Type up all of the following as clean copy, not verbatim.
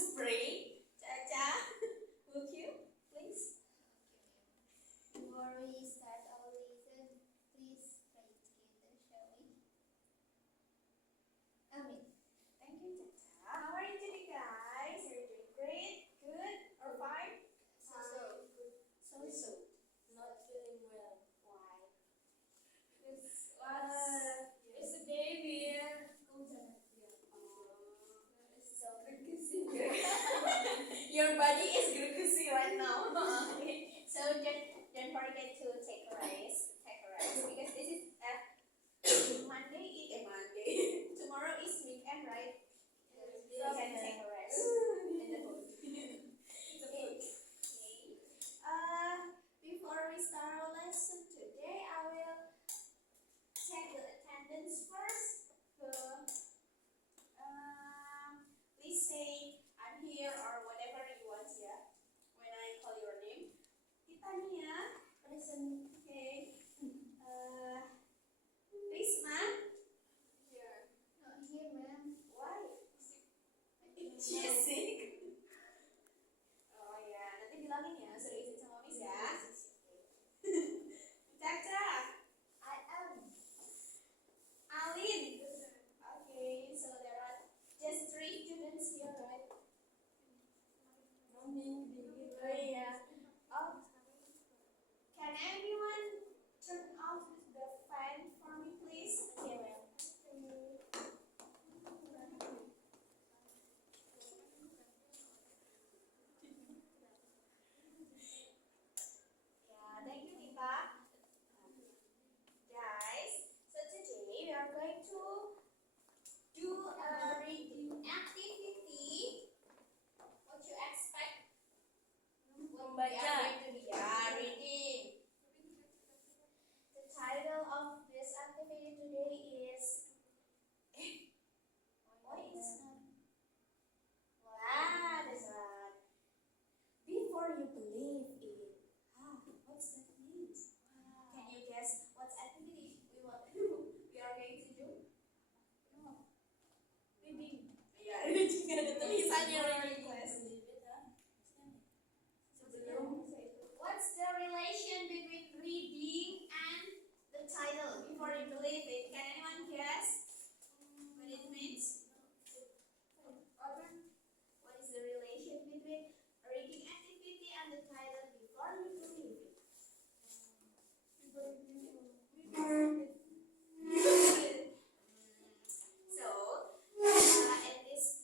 spray. Caca, would you please? Before we start our lesson, please pray together, shall we? Amen. Thank you, Caca. How are you today, guys? Are you doing great, good, or fine? So. Not feeling well. Why? It's it's a day where it's so confusing. Your body is grugusi right now. Okay. So don't forget to take a rest. Because this is Monday. Tomorrow is weekend, right? You can take a rest in the hood. Okay. Before we start our lesson today, I will check the attendance first. Please say I'm here or whatever you want, yeah. When I call your name. Titania, present. Okay. Risma, Here. Not here, ma'am. why? She is sick. Oh ya, nanti bilangin ya, suruh izin sama Miss ya. Caca, I am. Alin. Okay, so there are just 3 students here, right? Oh yeah. Oh, can anyone turn off the fan for me, please? Okay, well. Yeah, thank you, Dipa. Guys, so today we are going to do a reading activity. What you expect? Membaca. We are going to be reading. The title of this activity today is what is that? That's right. Before you believe in. What's that means? Can you guess what's activity we are going to do? Reading. Ya, reading ada tulisannya reading class. What's the relation between reading and the title? Before you believe it, can anyone guess what it means? What is the relation between reading activity and the title? Before you believe it. So, in this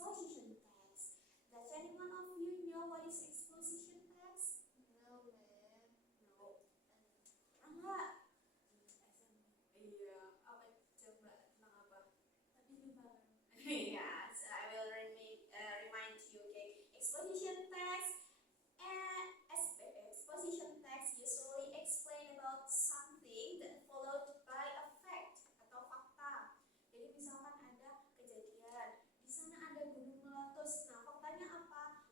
exposition text. Does anyone of you know what is exposition text? No, ma'am. No. Enggak. Iya, apa coba tentang apa? Tapi lupa. Yeah, so I will remind you. Okay, exposition text. Exposition text usually explain about something that followed by a fact atau fakta. Jadi misalkan ada kejadian, di sana ada gunung meletus. Nah, faktanya apa?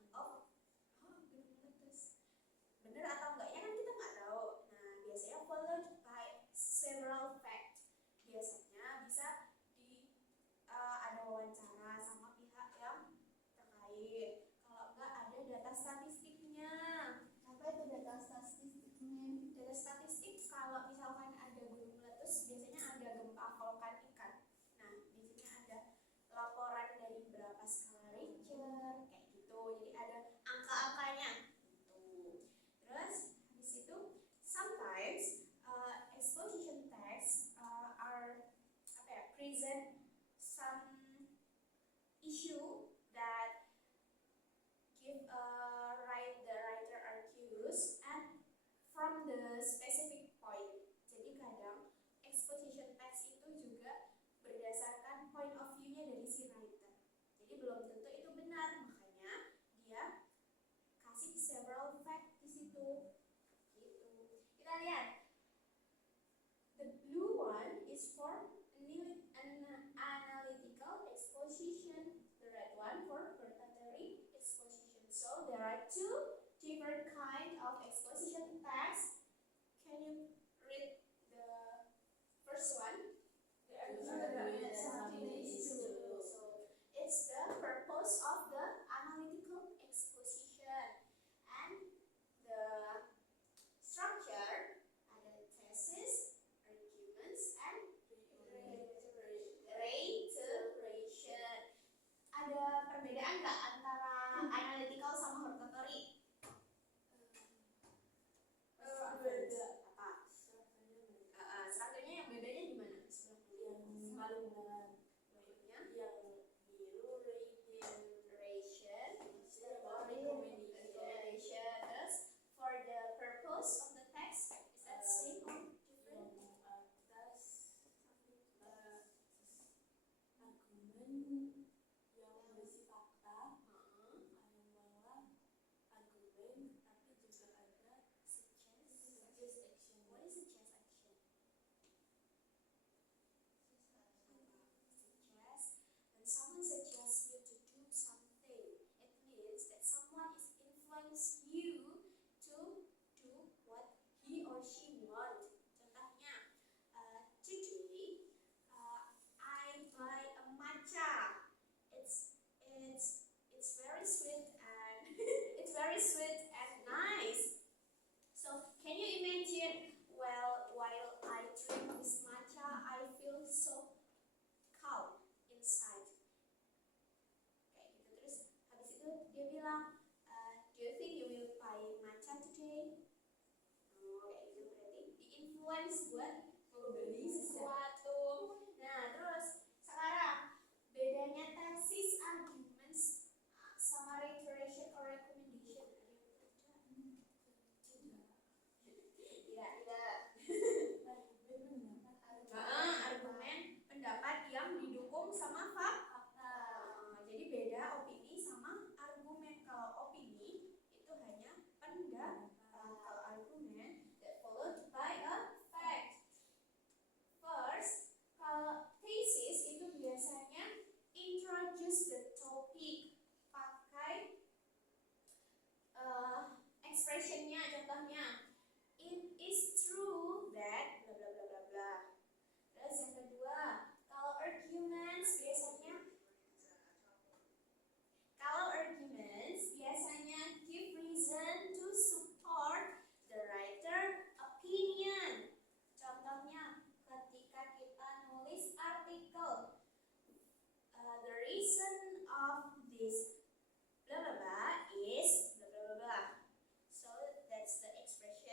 Gunung meletus. Bener atau enggaknya kan kita nggak tahu. Nah, biasanya followed by several fact. Biasanya bisa ada wawancara sama pihak yang terkait. Kalau enggak ada data statistiknya. Apa itu data statistiknya? Data statistik kalau misalkan ada gunung meletus biasanya ada gempa vulkanikan. Nah, di sini ada laporan dari berapa skala Richter kayak gitu. Jadi ada angka-angkanya gitu. Terus habis itu sometimes exposition text are present some issue that give the writer argues and from the specific point. Jadi kadang exposition text itu juga berdasarkan point of view-nya dari si writer. Jadi belum tentu itu benar, makanya dia kasih several fact di situ. Gitu. Kita lihat. The blue one is for an analytical exposition. The red one for quantitative exposition. So there are two different kind of exposition text. Can you read the first one? So it's the purpose of the analytical exposition and the structure. Ada thesis, arguments, and reiteration. Ada perbedaan nggak antara analytical sama hortatory? Beda. Apa? Strukturnya yang bedanya di mana? Yang paling benar. Bentuknya Yang biru reiteration, recommendation. Terus for the purpose of the text, is that same or different? Yang atas argumen yang berisi fakta. Yang bawah argumen tapi juga ada Suggest. suggest action. What is suggest action? Suggest. When someone suggests you to do something, it means that someone is influence you to do what he or she want. Contohnya, today I buy a matcha. It's very sweet and it's very sweet and nice. So can you imagine? Well, while I drink this matcha, I feel so calm inside. Kayak gitu. Terus habis itu dia bilang, do you think you will buy matcha today? Kayak gitu berarti di-influence buat membeli sesuatu. Nah, terus sekarang bedanya tesis, arguments sama reiteration or recommendation. Ada yang beda? Tidak. Argumen pendapat yang didukung sama fakta. Jadi beda opini sama argumen. Kalau opini itu hanya pendapat. Kalau argumen that followed by a fact. First, kalau thesis itu biasanya introduce the topic pakai expressionnya, contohnya it is true that bla bla bla bla bla. Terus yang kedua, kalau arguments biasanya give reason to support the writer opinion. Contohnya ketika kita nulis artikel, the reason of this bla bla bla is bla bla bla bla. So that's the expression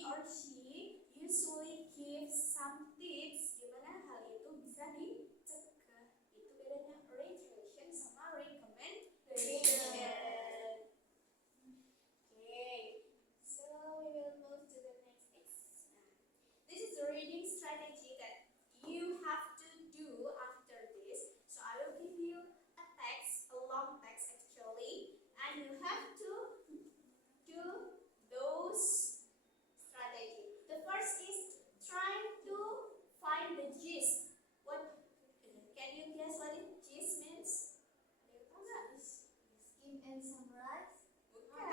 he or she usually gives some tips gimana hal itu bisa dicegah. Itu bedanya reiteration sama recommendation. Okay, so we will move to the next exam. This is the reading strategy that you have to do after this. So I will give you a text, a long text actually, and you have to do those strategy. The first is try to find the gist. What can you guess what it gist means? Ada yang tahu nggak? Skim and summarize. Bukan.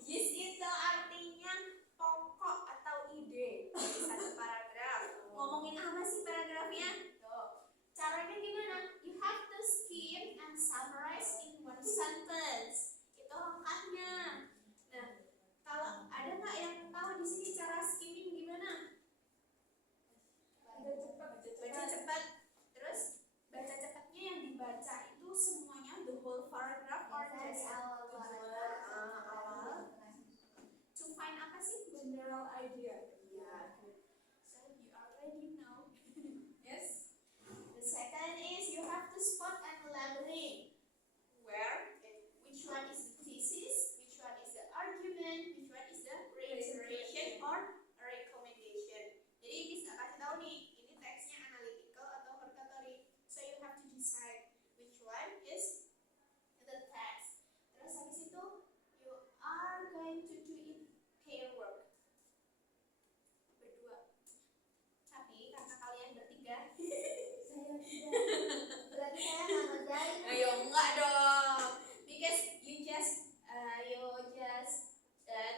Gist itu artinya pokok atau ide dari satu paragraf. Ngomongin apa sih paragrafnya? Tuh. Caranya gimana? You have to skim and summarize in one sentence. Itu langkahnya. Nah, kalau ada nggak yang tahu di sini cara skimming gimana? Baca cepat. Terus baca cepatnya yang dibaca itu semuanya the whole paragraph or Biasanya di just awal paragraf sama awal. terakhir. To find apa sih? General idea. Yeah, good. So you already know. Yes. The second is you have to spot and elaborate. Where? Which one is the thesis? Which one is the argument? Which one is the reiteration or recommendation? Jadi bisa kasih tahu nih, ini teksnya analytical atau hortatory. So you have to decide which one is the text. Terus habis itu you are going to do it pair work. Berdua. Tapi karena kalian bertiga, Saya tidak. Berarti saya nggak ngerjain. ayo enggak dong. Because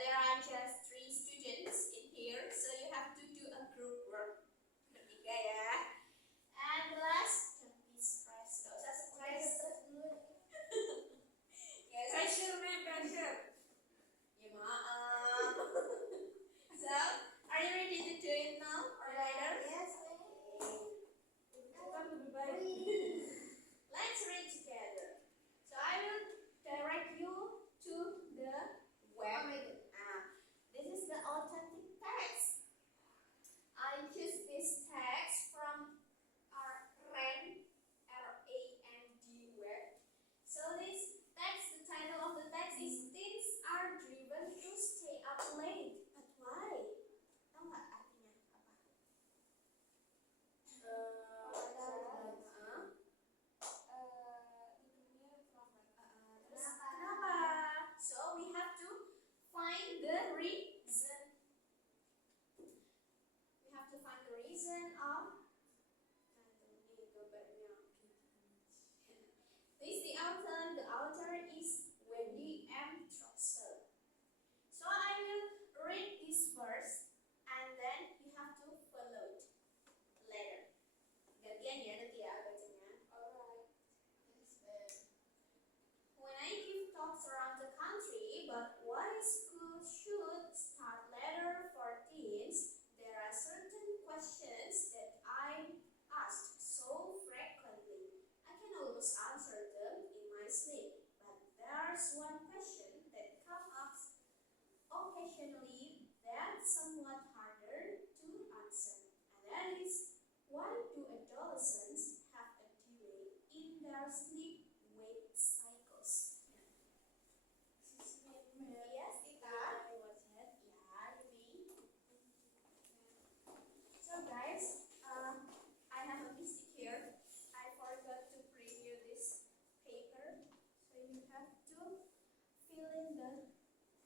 there are just 3 students in here, so you have to do a group work. Bertiga ya. And the last, don't be stressed. Gak usah stress. Terus dulu. Pressure, man, pressure. Ya maaf. So, are you ready to do it now or later? Yes, Kan lebih baik. Let's read together. So I will direct you to the web. This is the authentic text. I choose this text from our RAND web. So this text, the title of the text is Teens Are Driven to Stay Up Late. But why? Tahu nggak artinya apa? Terus kenapa? So we have to find the reason. We have to find the reason of. Ini gambarnya. This is the author. The author is Wendy M. Troxel. So I will read this first, and then you have to follow it later. Gantian ya nanti ya bacanya. Alright. When I give talks around the country about why school should start later for teens, there are certain questions that I ask so frequently. I can almost answer them in my sleep, but there's one question that comes up occasionally that's somewhat harder to answer, and that is, why do adolescents have a delay in their sleep-wake cycles? Yes, Tita. Yeah, you may. So guys, I have a mistake here. I forgot to bring you this paper, so you have to fill in the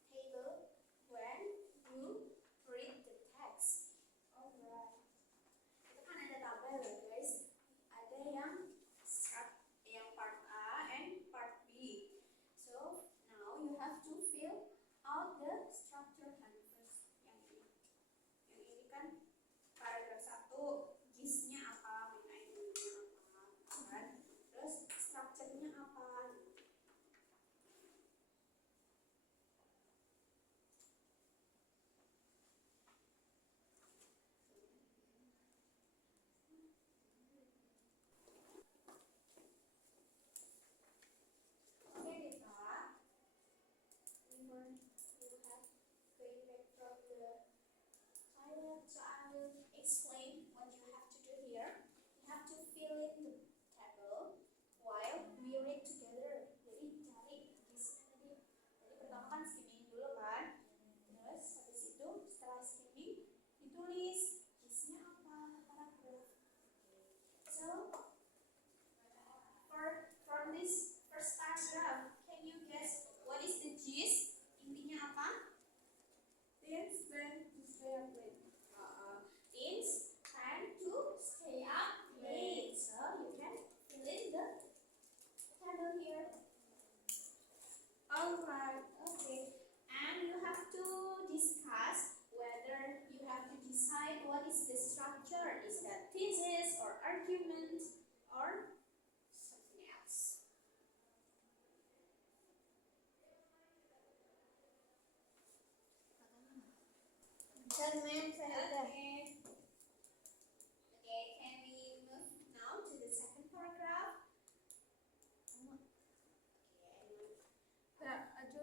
table when you read the text. Alright. Itu kan ada tabel ya guys. Ada yang part A and part B. So now you have to fill out the structure first. Yang ini kan paragraf 1, gist-nya apa, main idea-nya apa, kan? Terus structure-nya apa?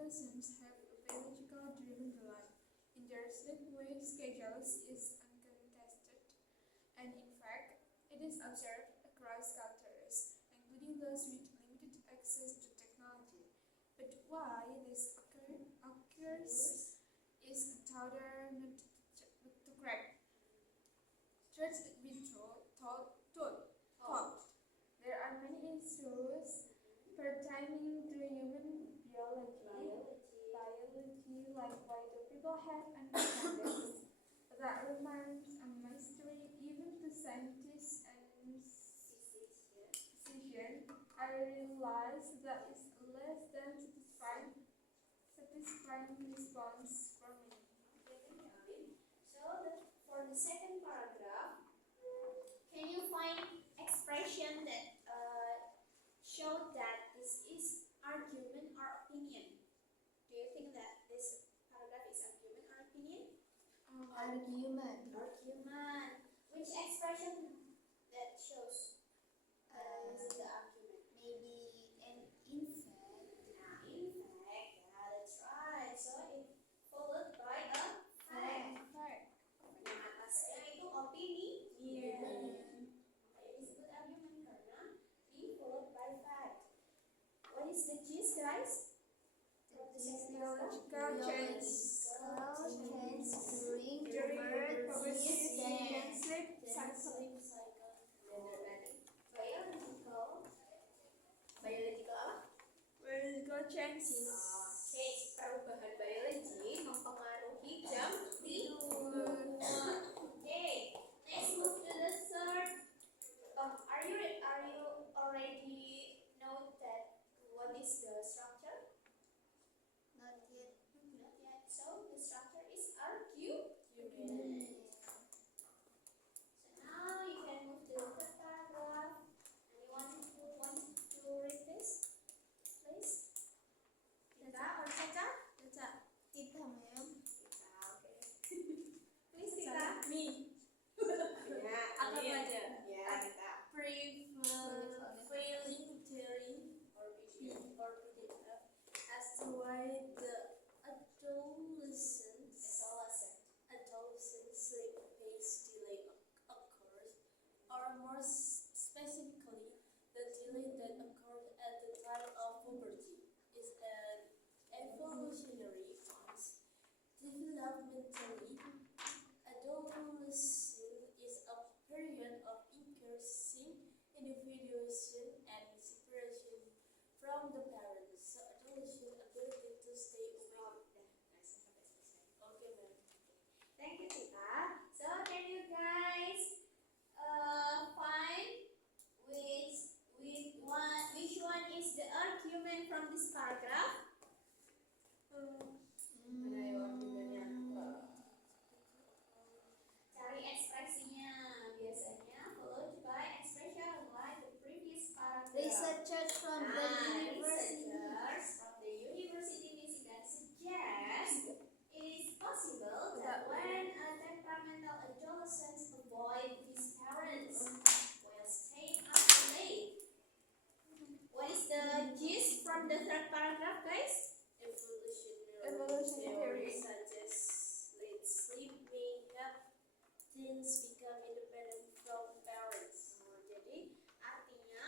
adolescents have a biological-driven life, and their sleep-wake schedules is uncontested. And in fact, it is observed across cultures, including those with limited access to technology. But why this occurs is harder not to crack. Truth be told, there are many issues pertaining to human biology, like why do people have independence, that remains a mystery even to scientists and physicians. I realize that is a less than satisfying response for me. Okay, thank you, Alin. For the second paragraph, can you find expression that show that this is argument or opinion? Do you think that this paragraph is argument or opinion? Argument. Argument. Which expression that shows this is the argument? Maybe an infant. In fact, yeah, that's right. So it followed by a fact. Yang atasnya itu opini. It is a good argument karena be followed by fact. What is the gist, guys? From the second Biological change. During During puberty and sleep cycle. Biological apa? biological changes. Change perubahan biologi mempengaruhi jam tidur. Okay, let's move to the third. Are you already know that what is the structure? Not yet. Not yet. So the structure is argument. So now you can move to the third paragraph. Anyone who wants to read this, please? Tita or Caca? Caca. Tita, ma'am. Tita, okay. Please, Tita. Me. Ya, Apa aja? Ya, Tita. Failing theory or predict as to why the adolescent sleep phase delay occurs, or more specifically, the delay that occurred at the time of puberty, is an evolutionary cause. Developmentally, adolescence is a period of increasing individuation and separation from the parents. So adolescent ability to stay awake. Okay, ma'am. Thank you, Tita. So can you guys find which one is the argument from this paragraph? Mana ya argumennya? Cari ekspresinya. Biasanya followed by expression like the previous paragraph. Researchers from the university. Researchers from the University Michigan suggest it is possible that when a temperamental adolescents avoid his parents while staying up late. What is the gist from the third paragraph, guys? Evolutionary. Suggests late sleep may help teens become independent from parents. Jadi artinya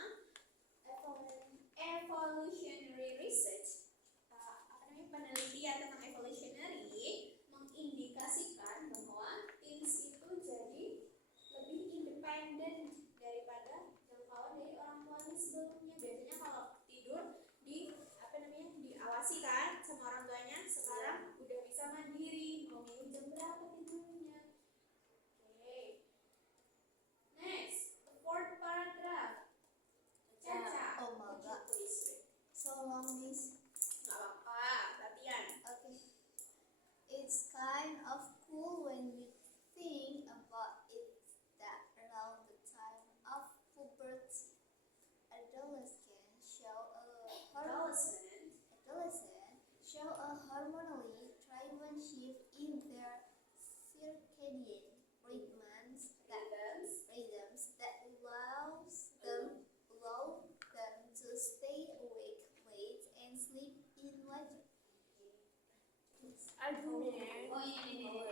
argument. Oh, ini.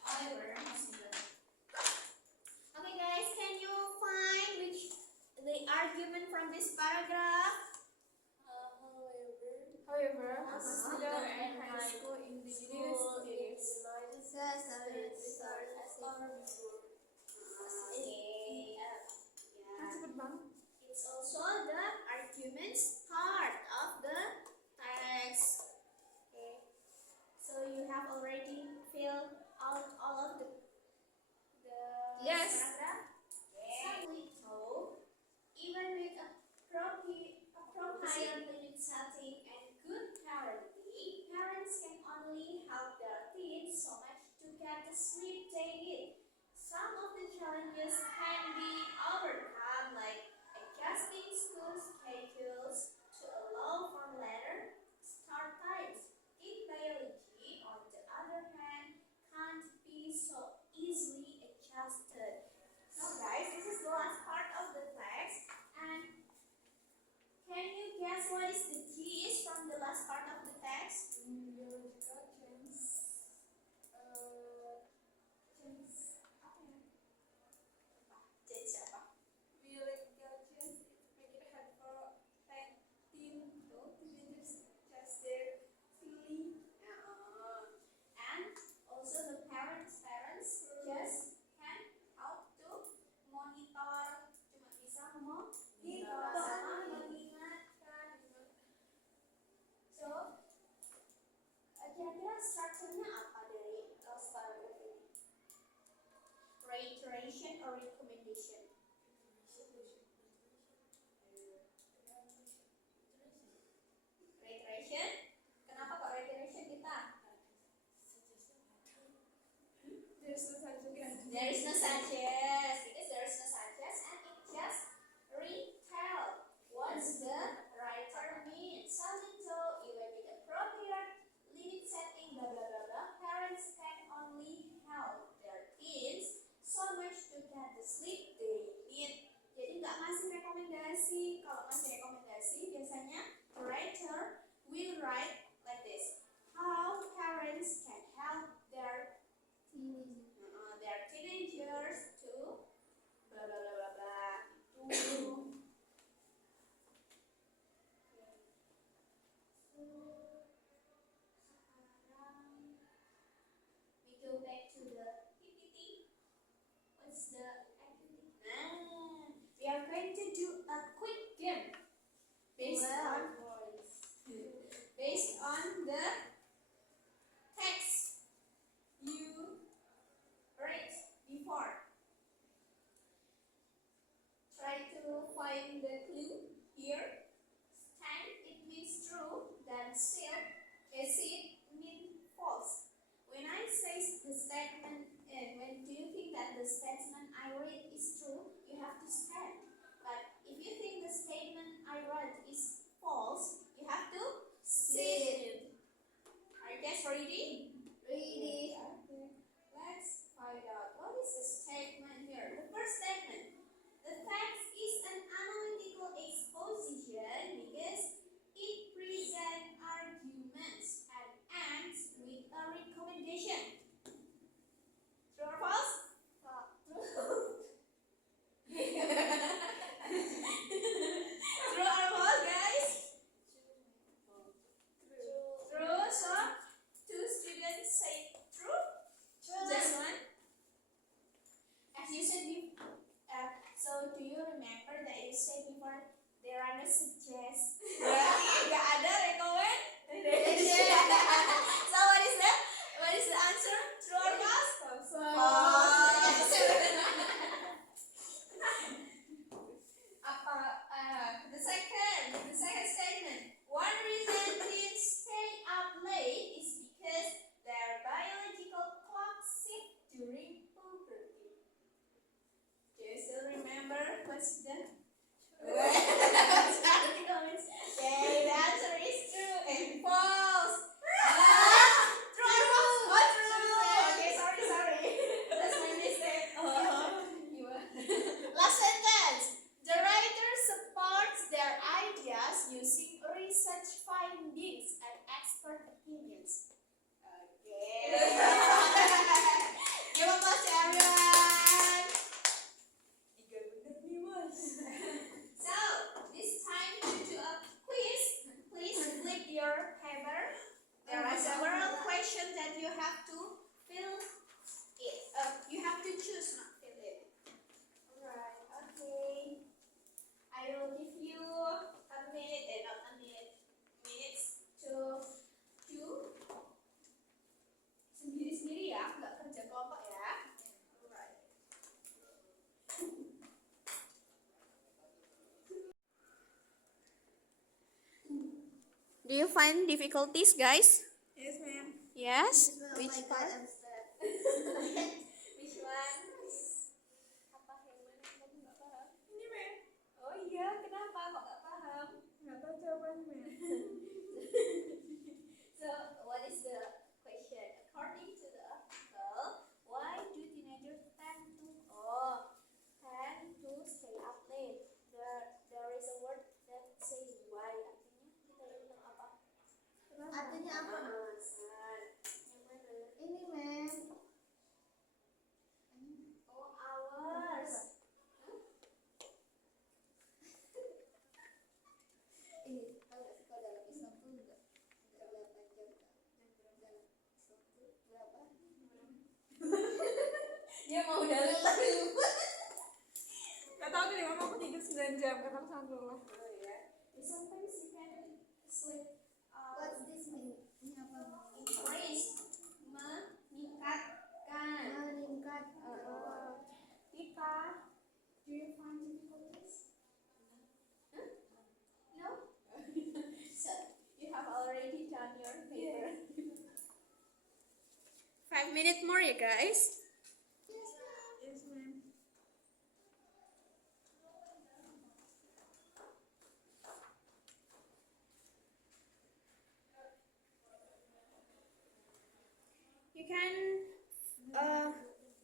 However, Okay guys, can you find which the argument from this paragraph? However, Uh-huh. middle and high school in the United States United Says States are are before. Okay. kan Yeah. cepet banget. It's also the arguments part of the text. Okay. So you have already filled out all of the Yes. paragraph. Exactly. So even with appropriate limit setting and good parenting, parents can only help their kids so much to get the sleep they need. Some of the challenges can be overcome, like adjusting school schedules to allow for later start times. In biology, on the other hand, can't be so easily adjusted. So guys, this is the last part of the text, and can you guess what is the keys from the last part of the text? Biological change. Change apa? Biological change is make it hard for teen teenagers to adjust their sleep. And also the parents just can help to monitor, cuma bisa mengingatkan. So kira-kira strukturnya apa dari last paragraph ini? Reiteration or recommendation? Reiteration? Kenapa kok reiteration kita? There's no such thing. There is no suggest because there is no suggest and it just retell what's the writer means. Something so even with appropriate limit setting blah blah blah blah, parents can only help their kids so much to get the sleep they need. Jadi nggak ngasih rekomendasi. Kalau ngasih rekomendasi biasanya the writer will write like this: how parents can help their teenagers to blah blah blah blah blah. Itu. So sekarang we go back to the PPT. What's the activity? We are going to do a quick game based on the text you read before. Try to find the clue here. Stand, it means true. Then still, is it mean false? When I say the statement, when do you think that the statement I read is true, you have to stand. But if you think the statement I read is false, you have to sit. Are you guys ready? Ready. Okay. Let's find out what is the statement here. The first statement. The text is an analytical exposition because it presents arguments and ends with a recommendation. True or false? True or false, guys? True. So, two students say true. Just one. As you said before, so do you remember that you said before there are no suggest? Gak ada recommend? So what is the answer? True or false? False. The second statement. One reason teens stay up late is because their biological clocks shift during puberty. Do you still remember what's the? Start in the comments. Do you find difficulties, guys? Yes, ma'am. Yes. Oh Which my part? God, I'm sad. Which one? Apa yang mana kamu nggak paham? Ini, ma'am. Oh iya, kenapa kok nggak paham? Nggak tahu jawabannya, ma'am. So, what is the question? According to the article, why do teenagers tend to stay up late? There is a word that says why. Artinya kita bilang apa? Artinya apa? Alasan. Yang mana? Ini, ma'am. Oh, hours. Tahu nggak sih kalau dalam Islam tuh nggak 8 jam kan? Dalam Islam tuh berapa? Dia mau dari lupa. Nggak tahu tadi mama aku tidur 9 jam, kata aku sama Allah. Oh ya. Sometimes you can sleep. What's this mean? Ini apa? Increase. Meningkatkan. Meningkat. Tika, do you find difficulties? Huh? No? So, you have already done your paper. 5 minutes more ya guys. Yes, ma'am. Yes, ma'am.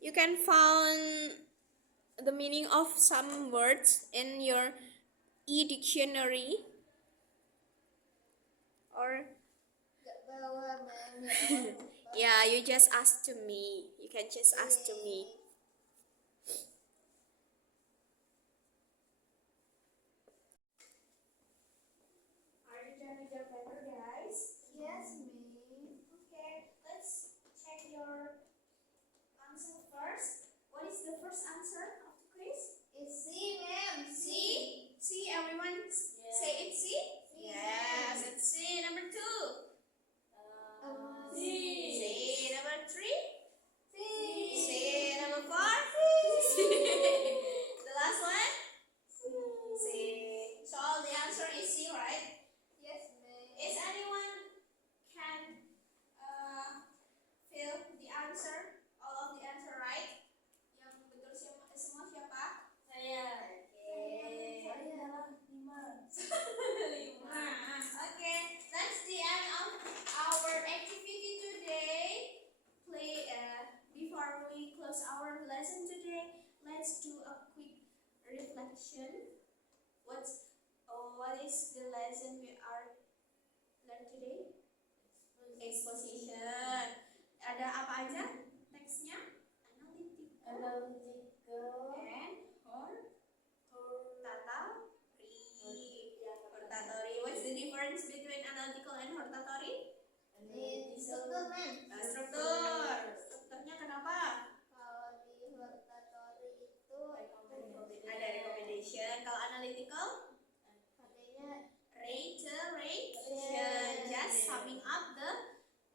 You can found the meaning of some words in your e-dictionary or Nggak bawa, ma'am. Ya Allah, lupa. yeah, you just ask to me. You can just ask to me. Are you done with your paper, guys? Yes, ma'am. Okay, let's check your answer first. What is the first answer of the quiz? It's C, ma'am. C. C. Everyone say it's C. Yes, it's C. Number 2. C. C. Number 3. C. C. Number 4. The last one. C. So the answer is C, right? Yes, ma'am. Is anyone can fill the answer, all of the answer right? Yang betul semua siapa? Saya. Okay. Saya. 5. Okay, that's the end of our activity today. Before we close our lesson today, let's do a quick reflection. What is the lesson we are learn today? Exposition. Ada apa aja teksnya? Analytical. And hortatory. What's the difference between analytical and hortatory? Struktur, ma'am. Strukturnya kenapa? Kalau di hortatory itu Ada recommendation. Kalau analytical, katanya reiteration. Just summing up the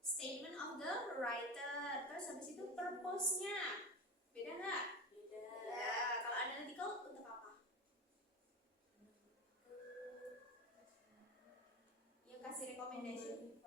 statement of the writer. Terus habis itu purpose-nya. Beda nggak? Ya. Kalau analytical untuk apa? Yang kasih recommendation.